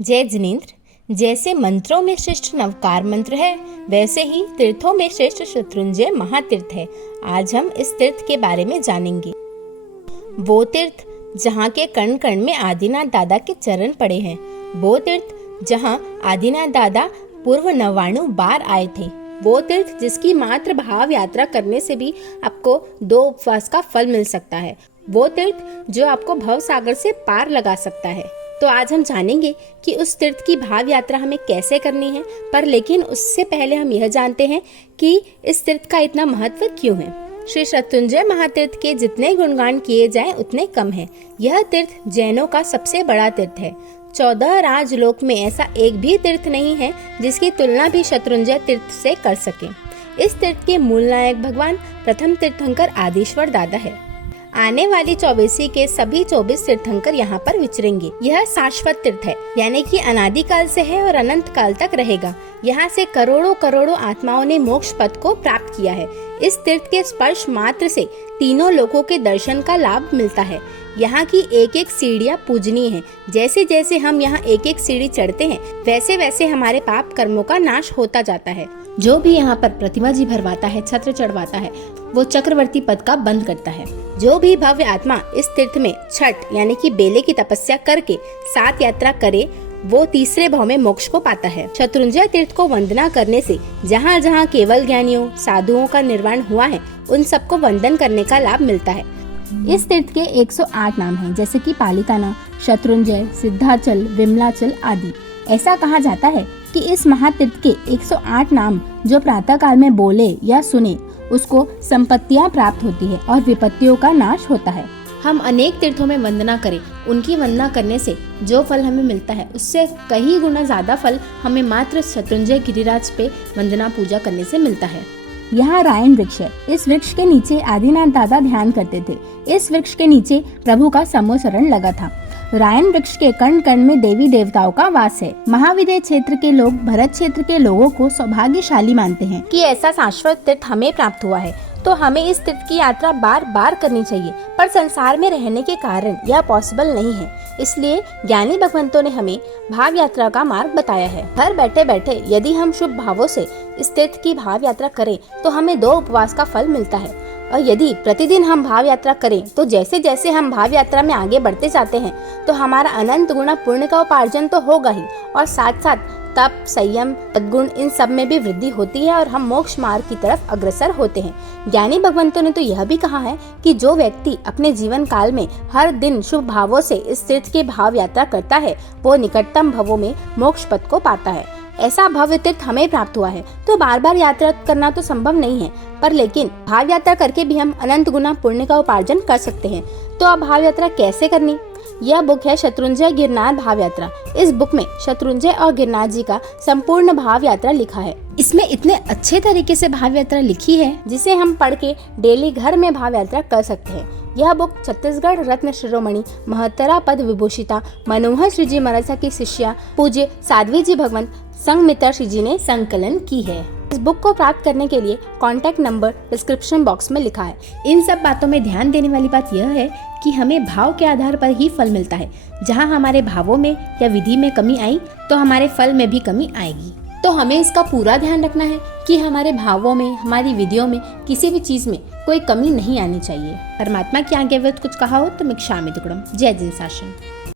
जय जिनेंद्र। जैसे मंत्रों में श्रेष्ठ नवकार मंत्र है, वैसे ही तीर्थों में श्रेष्ठ शत्रुंजय महातीर्थ है। आज हम इस तीर्थ के बारे में जानेंगे। वो तीर्थ जहाँ के कण कण में आदिनाथ दादा के चरण पड़े हैं, वो तीर्थ जहाँ आदिनाथ दादा पूर्व 99 बार आए थे, वो तीर्थ जिसकी मात्र भाव यात्रा करने से भी आपको 2 उपवास का फल मिल सकता है, वो तीर्थ जो आपको भव सागर से पार लगा सकता है। तो आज हम जानेंगे कि उस तीर्थ की भाव यात्रा हमें कैसे करनी है, पर लेकिन उससे पहले हम यह जानते हैं कि इस तीर्थ का इतना महत्व क्यों है। श्री शत्रुंजय महातीर्थ के जितने गुणगान किए जाएं उतने कम है। यह तीर्थ जैनों का सबसे बड़ा तीर्थ है। 14 राजलोक में ऐसा एक भी तीर्थ नहीं है जिसकी तुलना भी शत्रुंजय तीर्थ से कर सके। इस तीर्थ के मूल नायक भगवान प्रथम तीर्थंकर आदिश्वर दादा है। आने वाली 24 के सभी 24 तीर्थंकर यहाँ पर विचरेंगे। यह शाश्वत तीर्थ है, यानी कि अनादि काल से है और अनंत काल तक रहेगा। यहाँ से करोड़ों करोड़ों आत्माओं ने मोक्ष पद को प्राप्त किया है। इस तीर्थ के स्पर्श मात्र से तीनों लोकों के दर्शन का लाभ मिलता है। यहाँ की एक एक सीढ़ियाँ पूजनीय है। जैसे जैसे हम यहाँ एक एक सीढ़ी चढ़ते हैं, वैसे वैसे हमारे पाप कर्मों का नाश होता जाता है। जो भी यहाँ पर प्रतिमा जी भरवाता है, छत्र चढ़वाता है, वो चक्रवर्ती पद का बंद करता है। जो भी भव्य आत्मा इस तीर्थ में छठ यानी कि बेले की तपस्या करके 7 यात्रा करे, वो तीसरे भाव में मोक्ष को पाता है। शत्रुंजय तीर्थ को वंदना करने से जहाँ जहाँ केवल ज्ञानियों साधुओं का निर्वाण हुआ है, उन सबको वंदन करने का लाभ मिलता है। इस तीर्थ के 108 नाम हैं, जैसे कि पालिताना, शत्रुंजय, सिद्धाचल, विमलाचल आदि। ऐसा कहा जाता है कि इस महातीर्थ के 108 नाम जो प्रातः काल में बोले या सुने, उसको संपत्तियां प्राप्त होती है और विपत्तियों का नाश होता है। हम अनेक तीर्थों में वंदना करें, उनकी वंदना करने से जो फल हमें मिलता है, उससे कई गुना ज्यादा फल हमें मात्र शत्रुंजय गिरिराज पे वंदना पूजा करने से मिलता है। यहाँ रायन वृक्ष है। इस वृक्ष के नीचे आदिनाथ दादा ध्यान करते थे। इस वृक्ष के नीचे प्रभु का समोसरण लगा था। रायन वृक्ष के कण कण में देवी देवताओं का वास है। महाविदय क्षेत्र के लोग भरत क्षेत्र के लोगों को सौभाग्यशाली मानते हैं कि ऐसा शाश्वत तीर्थ हमें प्राप्त हुआ है। तो हमें इस तीर्थ की यात्रा बार बार करनी चाहिए, पर संसार में रहने के कारण यह पॉसिबल नहीं है। इसलिए ज्ञानी भगवंतों ने हमें भाव यात्रा का मार्ग बताया है। घर बैठे बैठे यदि हम शुभ भावों से इस तीर्थ की भाव यात्रा करें, तो हमें 2 उपवास का फल मिलता है। और यदि प्रतिदिन हम भाव यात्रा करें, तो जैसे जैसे हम भाव यात्रा में आगे बढ़ते जाते हैं, तो हमारा अनंत गुना पुण्य का उपार्जन तो होगा ही, और साथ साथ तप, संयम, सद्गुण, इन सब में भी वृद्धि होती है और हम मोक्ष मार्ग की तरफ अग्रसर होते हैं। ज्ञानी भगवंतों ने तो यह भी कहा है कि जो व्यक्ति अपने जीवन काल में हर दिन शुभ भावों से इस तीर्थ के भाव यात्रा करता है, वो निकटतम भवों में मोक्ष पद को पाता है। ऐसा भव्य तीर्थ हमें प्राप्त हुआ है, तो बार बार यात्रा करना तो संभव नहीं है, पर लेकिन भाव यात्रा करके भी हम अनंत गुना पुण्य का उपार्जन कर सकते हैं। तो अब भाव यात्रा कैसे करनी? यह बुक है शत्रुंजय गिरनार भाव यात्रा। इस बुक में शत्रुंजय और गिरनार जी का संपूर्ण भाव यात्रा लिखा है। इसमें इतने अच्छे तरीके से भाव यात्रा लिखी है, जिसे हम पढ़ के डेली घर में भाव यात्रा कर सकते हैं। यह बुक छत्तीसगढ़ रत्न शिरोमणि महत्तरा पद विभूषिता मनोहर श्री जी महाराज की शिष्या पूज्य साध्वी जी भगवंत संघमित्रा श्री जी ने संकलन की है। इस बुक को प्राप्त करने के लिए कॉन्टैक्ट नंबर डिस्क्रिप्शन बॉक्स में लिखा है। इन सब बातों में ध्यान देने वाली बात यह है कि हमें भाव के आधार पर ही फल मिलता है। जहाँ हमारे भावों में या विधि में कमी आई, तो हमारे फल में भी कमी आएगी। तो हमें इसका पूरा ध्यान रखना है कि हमारे भावों में, हमारी विधियों में, किसी भी चीज में कोई कमी नहीं आनी चाहिए। परमात्मा की आज्ञा विरुद्ध कुछ कहा हो तो मिक्षामि दुक्कडम। जय जिन शासन।